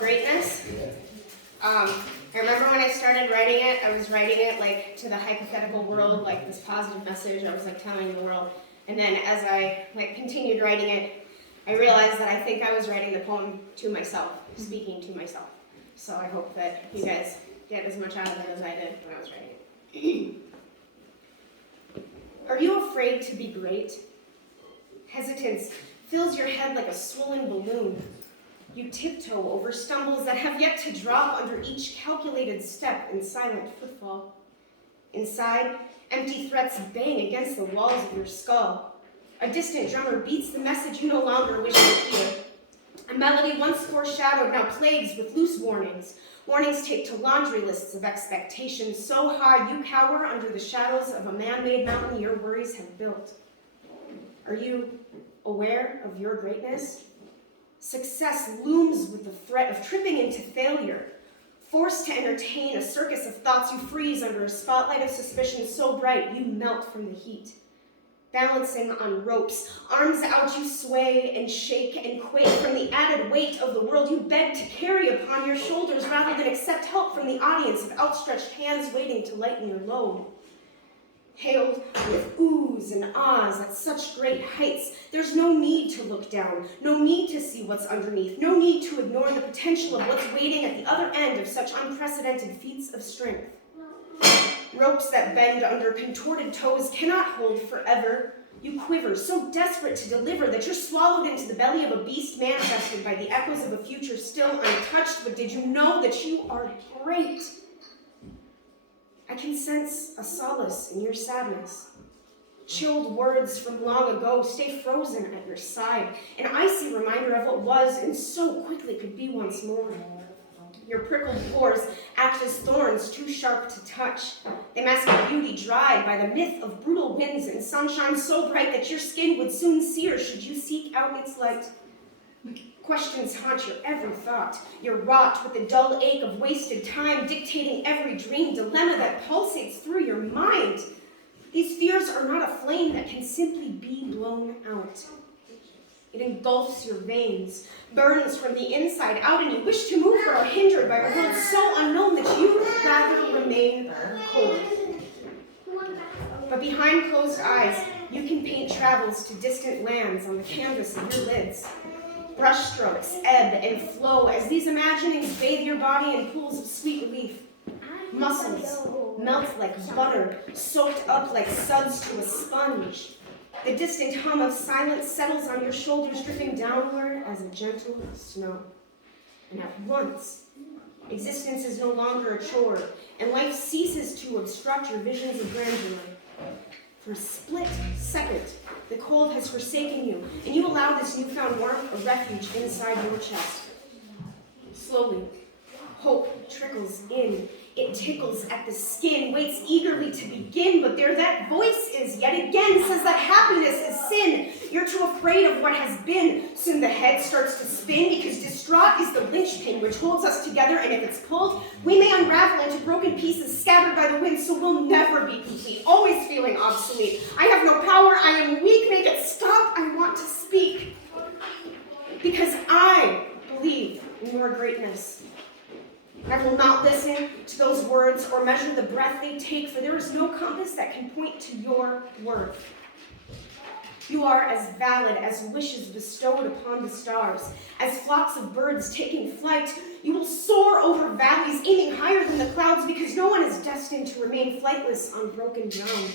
greatness. I remember when I started writing it, I was writing it like to the hypothetical world, like this positive message I was like telling the world. And then as I like continued writing it, I realized that I think I was writing the poem to myself, speaking to myself. So I hope that you guys get as much out of it as I did when I was writing it. Are you afraid to be great? Hesitance fills your head like a swollen balloon. You tiptoe over stumbles that have yet to drop under each calculated step in silent footfall. Inside, empty threats bang against the walls of your skull. A distant drummer beats the message you no longer wish to hear. A melody once foreshadowed now plagues with loose warnings. Warnings taped to laundry lists of expectations so high you cower under the shadows of a man-made mountain your worries have built. Are you aware of your greatness? Success looms with the threat of tripping into failure. Forced to entertain a circus of thoughts, you freeze under a spotlight of suspicion so bright you melt from the heat. Balancing on ropes, arms out you sway and shake and quake from the added weight of the world you beg to carry upon your shoulders rather than accept help from the audience of outstretched hands waiting to lighten your load. Hailed with oohs and ahs at such great heights, there's no need to look down, no need to see what's underneath, no need to ignore the potential of what's waiting at the other end of such unprecedented feats of strength. Ropes that bend under contorted toes cannot hold forever. You quiver, so desperate to deliver that you're swallowed into the belly of a beast manifested by the echoes of a future still untouched. But did you know that you are great? I can sense a solace in your sadness. Chilled words from long ago stay frozen at your side, an icy reminder of what was and so quickly could be once more. Your prickled pores act as thorns too sharp to touch. They mask a beauty dried by the myth of brutal winds and sunshine so bright that your skin would soon sear should you seek out its light. Questions haunt your every thought. You're wrought with the dull ache of wasted time, dictating every dream dilemma that pulsates through your mind. These fears are not a flame that can simply be blown out. It engulfs your veins, burns from the inside out, and you wish to move or are hindered by a world so unknown that you would rather remain cold. But behind closed eyes, you can paint travels to distant lands on the canvas of your lids. Brushstrokes ebb and flow as these imaginings bathe your body in pools of sweet relief. Muscles melt like butter, soaked up like suds to a sponge. The distant hum of silence settles on your shoulders, dripping downward as a gentle snow. And at once, existence is no longer a chore, and life ceases to obstruct your visions of grandeur. For a split second, the cold has forsaken you, and you allow this newfound warmth a refuge inside your chest. Slowly, hope trickles in. It tickles at the skin, waits eagerly to begin, but there that voice is yet again, says that happiness is sin. You're too afraid of what has been. Soon the head starts to spin, because distraught is the linchpin which holds us together, and if it's pulled, we may unravel into broken pieces scattered by the wind, so we'll never be complete, always feeling obsolete. I have no power, I am weak, make it stop, I want to speak. Because I believe in your greatness. I will not listen to those words or measure the breath they take, for there is no compass that can point to your worth. You are as valid as wishes bestowed upon the stars, as flocks of birds taking flight. You will soar over valleys, aiming higher than the clouds, because no one is destined to remain flightless on broken ground.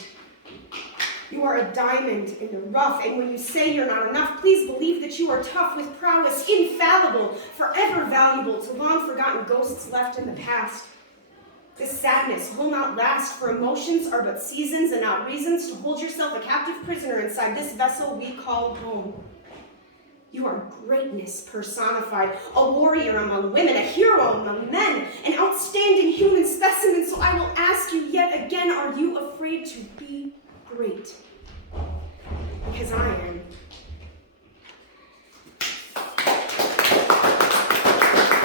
You are a diamond in the rough, and when you say you're not enough, please believe that you are tough with prowess, infallible, forever valuable to long-forgotten ghosts left in the past. This sadness will not last, for emotions are but seasons and not reasons to hold yourself a captive prisoner inside this vessel we call home. You are greatness personified, a warrior among women, a hero among men, an outstanding human specimen, so I will ask you yet again, are you afraid to be great? Because I am.